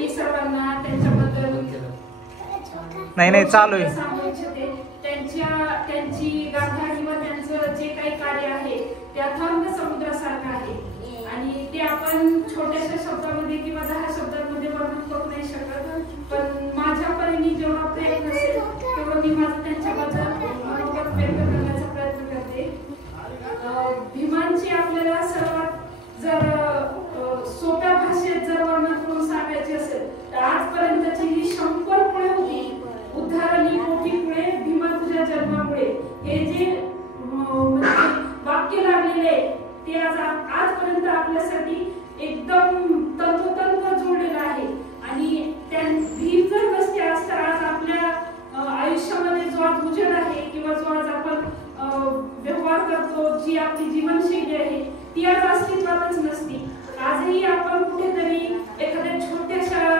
मी सर्वांना त्यांच्याबद्दल नाही चालू आहे सांगू इच्छिते। त्यांची गाथा किंवा त्यांचं जे काही कार्य आहे ते अथांग समुद्रासारखं आहे आणि ते आपण छोट्याशा शब्दामध्ये किंवा 10 शब्दांमध्ये वर्णन करू नाही शकत, पण माझ्या परीने जेवढा प्रयत्न असेल तेवढं मी माझं त्यांच्याबद्दल मनोगत व्यक्त करण्याचा प्रयत्न करते। भीमांची आपल्याला सर्वात जर सोप्या भाषेत जर वर्णन करून सांगायचे असेल तर आजपर्यंतची ही 100 पुळे होती, उद्धारली मोठी पुळे भीमा तुझ्या जन्मामुळे, हे जे वाक्य लागलेले ते आजपर्यंत आपल्यासाठी एकदम तंतोतंत जोडलेलं आहे। आणि भीम जर नसते आज तर आज आपल्या आयुष्यामध्ये जो आज उजेड आहे किंवा जो आज आपण व्यवहार करतो, जी आपली जीवनशैली आहे ती आज अस्तित्वातच नसती। आजही आपण कुठेतरी एखाद्या छोट्याशा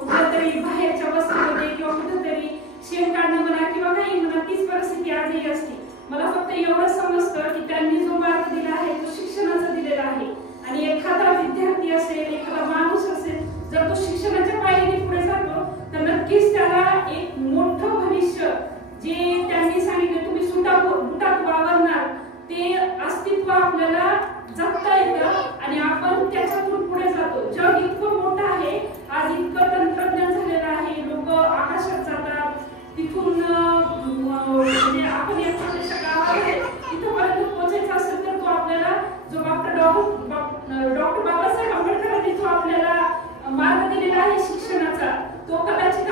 कुठेतरी बाहेरच्या वस्तीमध्ये किंवा कुठेतरी शेण काढणं म्हणा किंवा काही म्हणा तीच परिस्थिती आजही असते। मला फक्त एवढं समजतं की त्यांनी जो मार्ग दिला आहे तो शिक्षणाचा दिलेला आहे आणि एखादा विद्यार्थी असेल, एखादा माणूस असेल, जर तो शिक्षणाच्या पायरीने पुढे जातो तर नक्कीच त्याला एक मोठं भविष्य जे त्यांनी सांगितले तुम्ही बुटात वावरणार ते अस्तित्व आपल्याला जगता येतं आणि आपण त्याच्यातून पुढे जातो। जग इतकं मोठं आहे, आज इतकं तंत्रज्ञान झालेलं आहे, लोक आकाशात जातात, तिथून म्हणजे आपण या छोट्याशा गावामध्ये तिथपर्यंत पोहोचायचं असेल तर तो आपल्याला जो डॉक्टर बाबासाहेब आंबेडकरांनी जो आपल्याला मार्ग दिलेला आहे शिक्षणाचा, तो कदाचित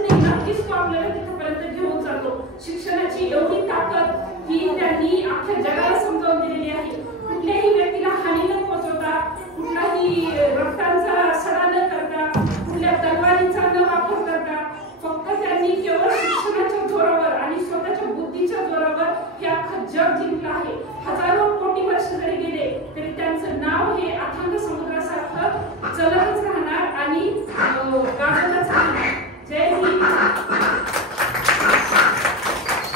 नाही नक्कीच तो आपल्याला तिथपर्यंत घेऊन जातो। शिक्षणाची एवढी ताकद ही त्यांनी अख्ख्या जगाला समजावून दिलेली आहे। कुठल्याही व्यक्तीला हानी न पोहोचवता, कुठलाही रक्तांचा सडा न करता, कुठल्या तलवारीचा न वापर करता, फक्त त्यांनी केवळ शिक्षणाच्या जोरावर आणि स्वतःच्या बुद्धीच्या जोरावर हे अख्खं जग जिंकलं आहे। हजारो